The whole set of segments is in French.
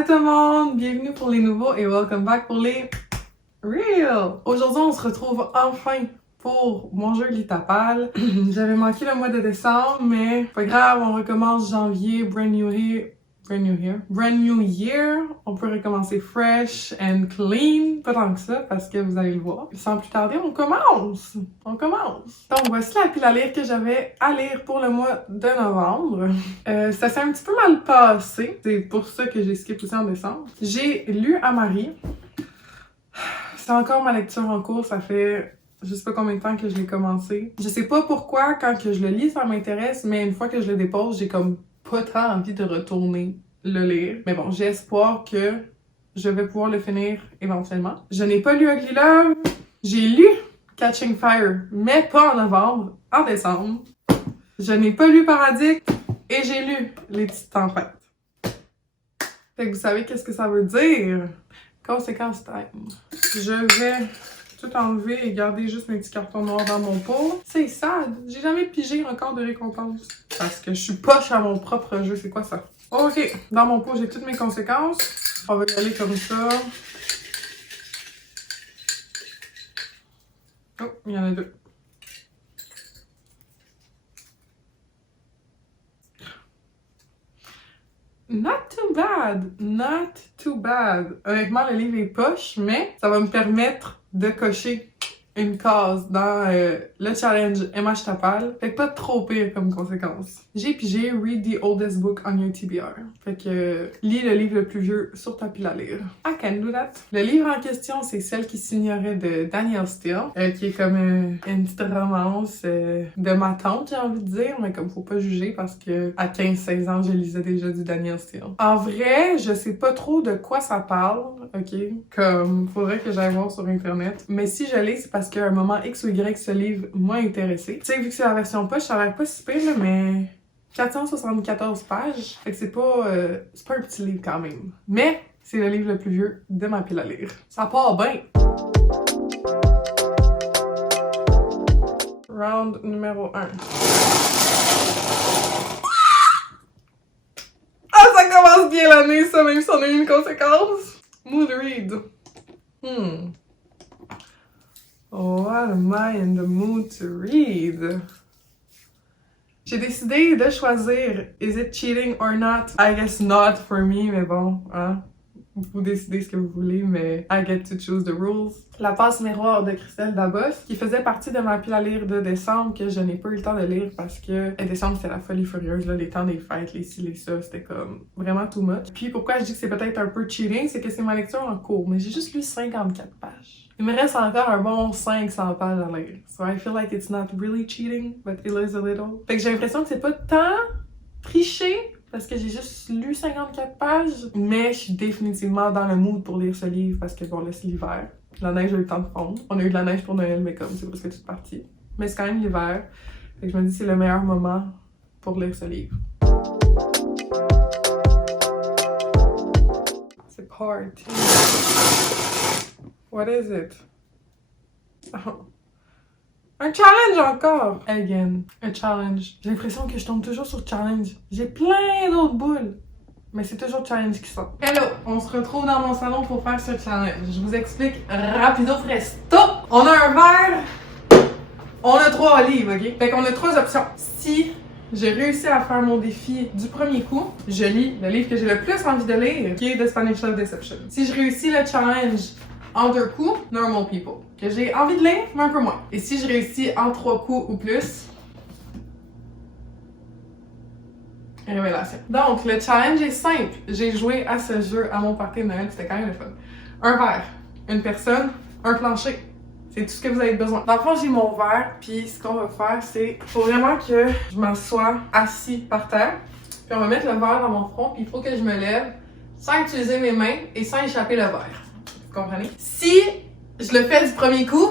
Salut tout le monde! Bienvenue pour les nouveaux et welcome back pour les Reels! Aujourd'hui, on se retrouve enfin pour mon jeu Litapal. J'avais manqué le mois de décembre, mais pas grave, on recommence janvier, brand new year. On peut recommencer fresh and clean. Pas tant que ça, parce que vous allez le voir. Sans plus tarder, on commence! Donc, voici la pile à lire que j'avais à lire pour le mois de novembre. Ça s'est un petit peu mal passé. C'est pour ça que j'ai skippé aussi en décembre. J'ai lu Amari. C'est encore ma lecture en cours. Ça fait je sais pas combien de temps que je l'ai commencé. Je sais pas pourquoi, quand que je le lis, ça m'intéresse, mais une fois que je le dépose, j'ai comme pas tant envie de retourner le lire. Mais bon, j'ai espoir que je vais pouvoir le finir éventuellement. Je n'ai pas lu Ugly Love. J'ai lu Catching Fire, mais pas en novembre, en décembre. Je n'ai pas lu Paradigme et j'ai lu Les Petites Tempêtes. Fait que vous savez qu'est-ce que ça veut dire? Conséquence time. Je vais tout enlever et garder juste mes petits cartons noirs dans mon pot. C'est sad. J'ai jamais pigé encore de récompense. Parce que je suis poche à mon propre jeu. C'est quoi ça? Ok. Dans mon pot, j'ai toutes mes conséquences. On va y aller comme ça. Oh, il y en a deux. Not too bad. Not too bad. Honnêtement, le livre est poche, mais ça va me permettre de cocher une case dans le challenge Emma Litapal. Fait que pas trop pire comme conséquence. J'ai pigé Read the oldest book on your TBR. Fait que lis le livre le plus vieux sur ta pile à lire. I can do that. Le livre en question, c'est Celle qui s'ignorait de Danielle Steel, qui est comme une petite romance de ma tante, j'ai envie de dire, mais comme faut pas juger parce que à 15-16 ans, je lisais déjà du Danielle Steel. En vrai, je sais pas trop de quoi ça parle, ok? Comme, faudrait que j'aille voir sur internet. Mais si je lis, c'est parce qu'à un moment X ou Y, ce livre m'a intéressé. Tu sais, vu que c'est la version poche, ça a l'air pas si pire, là, mais 474 pages. Fait que c'est pas un petit livre quand même. Mais c'est le livre le plus vieux de ma pile à lire. Ça part bien! Round numéro 1. Ah, ça commence bien l'année, ça, même si on a eu une conséquence! Mood read. What am I in the mood to read? J'ai décidé de choisir Is it cheating or not? I guess not for me, mais bon, hein? Vous décidez ce que vous voulez, mais I get to choose the rules. La passe miroir de Christelle Dabos, qui faisait partie de ma pile à lire de décembre, que je n'ai pas eu le temps de lire parce que décembre c'était la folie furieuse, là, les temps des fêtes, les ci, les ça, c'était comme vraiment too much. Puis pourquoi je dis que c'est peut-être un peu cheating, c'est que c'est ma lecture en cours, mais j'ai juste lu 54 pages. Il me reste encore un bon 500 pages à lire. So I feel like it's not really cheating, but it is a little. Fait que j'ai l'impression que c'est pas tant triché, parce que j'ai juste lu 54 pages, mais je suis définitivement dans le mood pour lire ce livre parce que bon, là, c'est l'hiver. La neige a eu le temps de fondre. On a eu de la neige pour Noël, mais comme c'est presque toute partie. Mais c'est quand même l'hiver. Fait que je me dis que c'est le meilleur moment pour lire ce livre. C'est party. What is it? Oh. Un challenge encore! Again. Un challenge. J'ai l'impression que je tombe toujours sur challenge. J'ai plein d'autres boules. Mais c'est toujours challenge qui sort. Hello! On se retrouve dans mon salon pour faire ce challenge. Je vous explique rapido presto. On a un verre. On a 3 livres, ok? Fait qu'on a 3 options. Si j'ai réussi à faire mon défi du premier coup, je lis le livre que j'ai le plus envie de lire, qui est The Spanish Love Deception. Si je réussis le challenge en 2 coups, Normal People, que j'ai envie de lire, mais un peu moins. Et si je réussis en 3 coups ou plus, Révélation. Donc, le challenge est simple. J'ai joué à ce jeu à mon party de Noël, c'était quand même le fun. Un verre, une personne, un plancher. C'est tout ce que vous avez besoin. Dans le fond, j'ai mon verre, puis ce qu'on va faire, c'est faut vraiment que je m'assoie assis par terre. Puis on va mettre le verre dans mon front, puis il faut que je me lève sans utiliser mes mains et sans échapper le verre. Vous comprenez? Si je le fais du premier coup,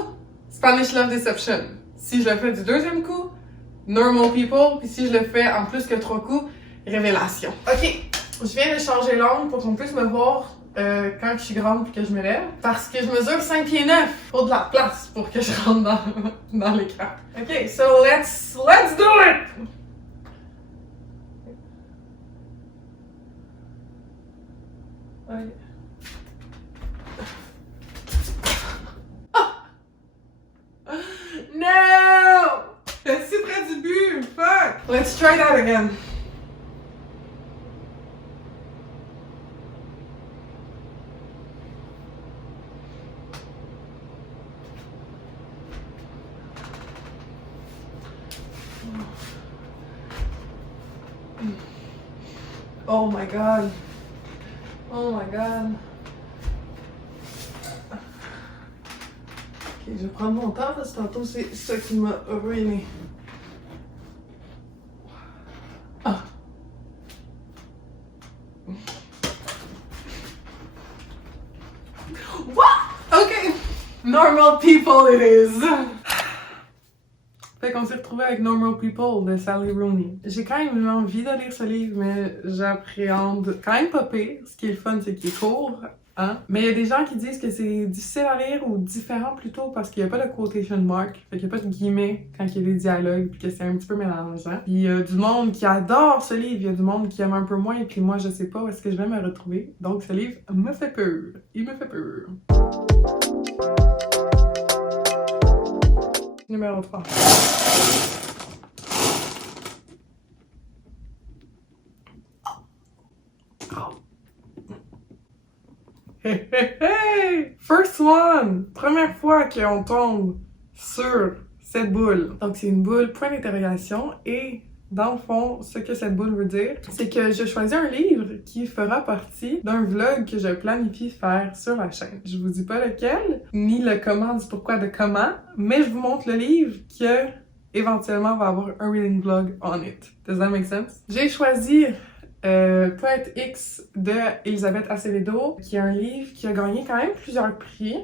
Spanish Love Deception. Si je le fais du deuxième coup, Normal People. Puis si je le fais en plus que 3 coups, Révélation. Ok, je viens de changer l'angle pour qu'on puisse me voir quand je suis grande et que je me lève. Parce que je mesure 5 pieds 9. Faut de la place pour que je rentre dans l'écran. Ok, so let's do it! Ouais. No! C'est si près du but! Fuck! Let's try that again. Oh my god. Oh my god. Ok, je vais prendre mon temps parce que tantôt c'est ça qui m'a ruiné. Ah. What? Ok. Normal people it is. Fait qu'on s'est retrouvé avec Normal People de Sally Rooney. J'ai quand même eu envie de lire ce livre, mais j'appréhende quand même pas pire. Ce qui est le fun, c'est qu'il est court, hein. Mais il y a des gens qui disent que c'est difficile à lire ou différent plutôt parce qu'il n'y a pas de quotation mark, fait qu'il n'y a pas de guillemets quand il y a des dialogues, puis que c'est un petit peu mélangeant. Puis il y a du monde qui adore ce livre, il y a du monde qui aime un peu moins, puis moi je sais pas où est-ce que je vais me retrouver. Donc ce livre me fait peur. Il me fait peur. Numéro 3. Hey, hey, hey! First one! Première fois qu'on tombe sur cette boule. Donc, c'est une boule point d'interrogation et dans le fond, ce que cette boule veut dire, c'est que je choisis un livre qui fera partie d'un vlog que je planifie faire sur la chaîne. Je vous dis pas lequel, ni le comment du pourquoi de comment, mais je vous montre le livre que éventuellement va avoir un reading vlog on it. Does that make sense? J'ai choisi Poète X de Elisabeth Acevedo, qui est un livre qui a gagné quand même plusieurs prix.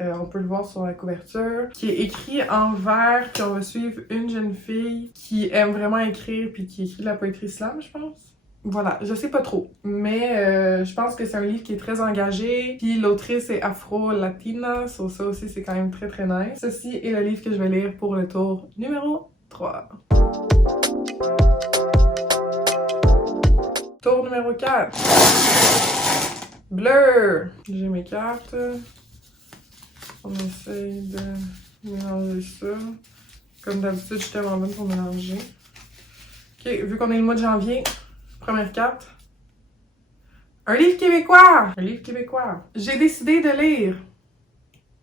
On peut le voir sur la couverture, qui est écrit en vers, puis on va suivre une jeune fille qui aime vraiment écrire, puis qui écrit de la poétrie slam, je pense. Voilà, je sais pas trop, mais je pense que c'est un livre qui est très engagé, puis l'autrice est afro-latina, so ça aussi c'est quand même très très nice. Ceci est le livre que je vais lire pour le tour numéro 3. Tour numéro 4. Blur. J'ai mes cartes. On essaye de mélanger ça. Comme d'habitude, je suis tellement bonne pour mélanger. Ok, vu qu'on est le mois de janvier, première carte. Un livre québécois! Un livre québécois. J'ai décidé de lire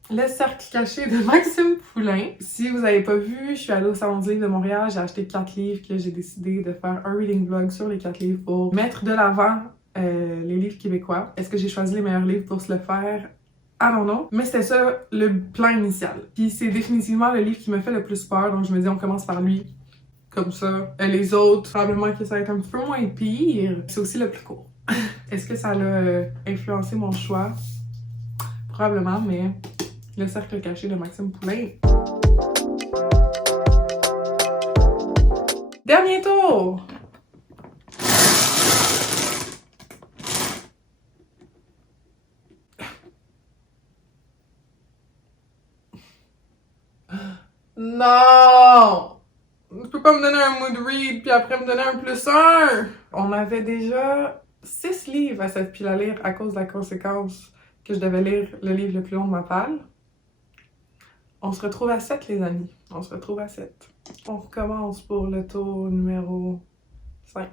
Le Cercle Caché de Maxime Poulain. Si vous n'avez pas vu, je suis allée au Salon du Livre de Montréal, j'ai acheté 4 livres que j'ai décidé de faire un reading vlog sur les 4 livres pour mettre de l'avant les livres québécois. Est-ce que j'ai choisi les meilleurs livres pour se le faire? Ah non, mais c'était ça le plan initial. Puis c'est définitivement le livre qui me fait le plus peur, donc je me dis on commence par lui. Comme ça, les autres, probablement que ça va être un petit peu moins pire. C'est aussi le plus court. Est-ce que ça a influencé mon choix? Probablement, mais Le Cercle Caché de Maxime Poulain. Dernier tour! Non! Tu peux pas me donner un mood read puis après me donner un +1! On avait déjà 6 livres à cette pile à lire à cause de la conséquence que je devais lire le livre le plus long de ma palle. On se retrouve à 7, les amis. On se retrouve à 7. On recommence pour le tour numéro 5.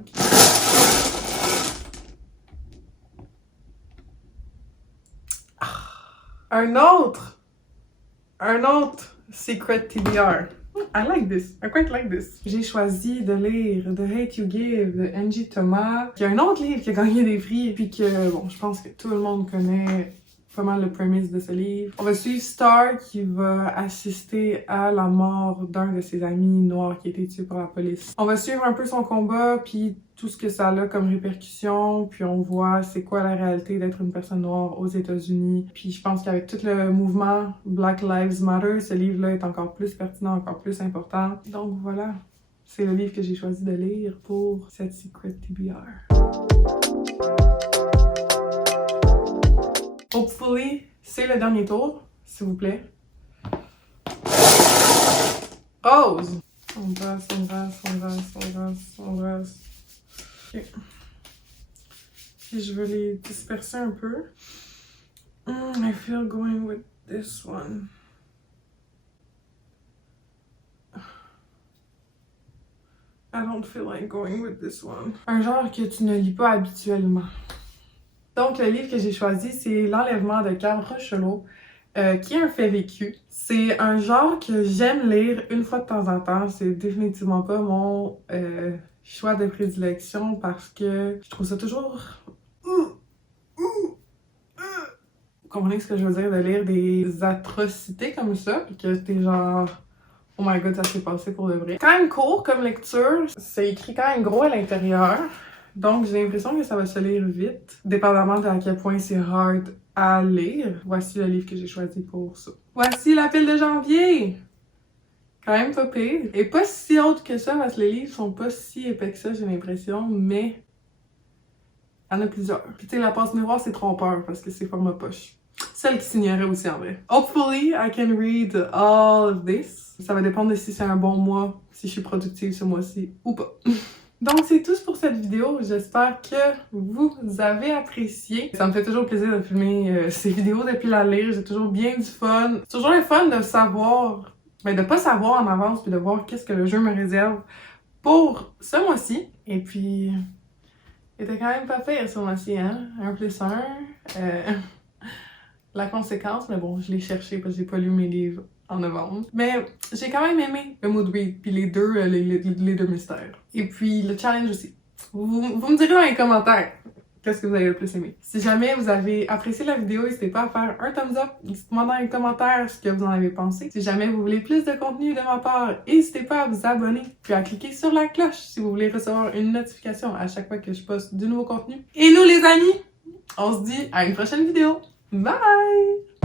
Un autre Secret TBR. I like this. I quite like this. J'ai choisi de lire The Hate You Give de Angie Thomas, qui est un autre livre qui a gagné des prix, puis que, bon, je pense que tout le monde connaît pas mal le premise de ce livre. On va suivre Star qui va assister à la mort d'un de ses amis noirs qui a été tué par la police. On va suivre un peu son combat, puis tout ce que ça a comme répercussion, puis on voit c'est quoi la réalité d'être une personne noire aux États-Unis. Puis je pense qu'avec tout le mouvement Black Lives Matter, ce livre-là est encore plus pertinent, encore plus important. Donc voilà, c'est le livre que j'ai choisi de lire pour cette Secret TBR. Hopefully, c'est le dernier tour, s'il vous plaît. Rose! On brasse, on brasse, on brasse, on brasse, on brasse. Ok. puis je vais les disperser un peu. I feel going with this one. I don't feel like going with this one. Un genre que tu ne lis pas habituellement. Donc, le livre que j'ai choisi, c'est L'Enlèvement de Karl Rochelot, qui est un fait vécu. C'est un genre que j'aime lire une fois de temps en temps. C'est définitivement pas mon choix de prédilection parce que je trouve ça toujours... Vous comprenez ce que je veux dire? De lire des atrocités comme ça, puis que t'es genre... Oh my god, ça s'est passé pour de vrai. Quand même court comme lecture, c'est écrit quand même gros à l'intérieur. Donc j'ai l'impression que ça va se lire vite, dépendamment de à quel point c'est hard à lire. Voici le livre que j'ai choisi pour ça. Voici La pile de janvier! Quand même pas pire. Et pas si haute que ça, parce que les livres sont pas si épais que ça, j'ai l'impression, mais... Il y en a plusieurs. Puis tu sais, la passe miroir, c'est trompeur, parce que c'est format poche. Celle qui signerait aussi en vrai. Hopefully, I can read all of this. Ça va dépendre de si c'est un bon mois, si je suis productive ce mois-ci ou pas. Donc c'est tout pour cette vidéo. J'espère que vous avez apprécié. Ça me fait toujours plaisir de filmer ces vidéos depuis la lire. J'ai toujours bien du fun. C'est toujours le fun de savoir, de pas savoir en avance puis de voir qu'est-ce que le jeu me réserve pour ce mois-ci. Et puis, il était quand même pas pire ce mois-ci, hein? 1+1. La conséquence, mais bon, je l'ai cherché parce que j'ai pas lu mes livres en novembre. Mais j'ai quand même aimé le mood read, puis les deux mystères. Et puis le challenge aussi. Vous me direz dans les commentaires qu'est-ce que vous avez le plus aimé. Si jamais vous avez apprécié la vidéo, n'hésitez pas à faire un thumbs up. Dites-moi dans les commentaires ce que vous en avez pensé. Si jamais vous voulez plus de contenu de ma part, n'hésitez pas à vous abonner, puis à cliquer sur la cloche si vous voulez recevoir une notification à chaque fois que je poste du nouveau contenu. Et nous les amis, on se dit à une prochaine vidéo. Bye!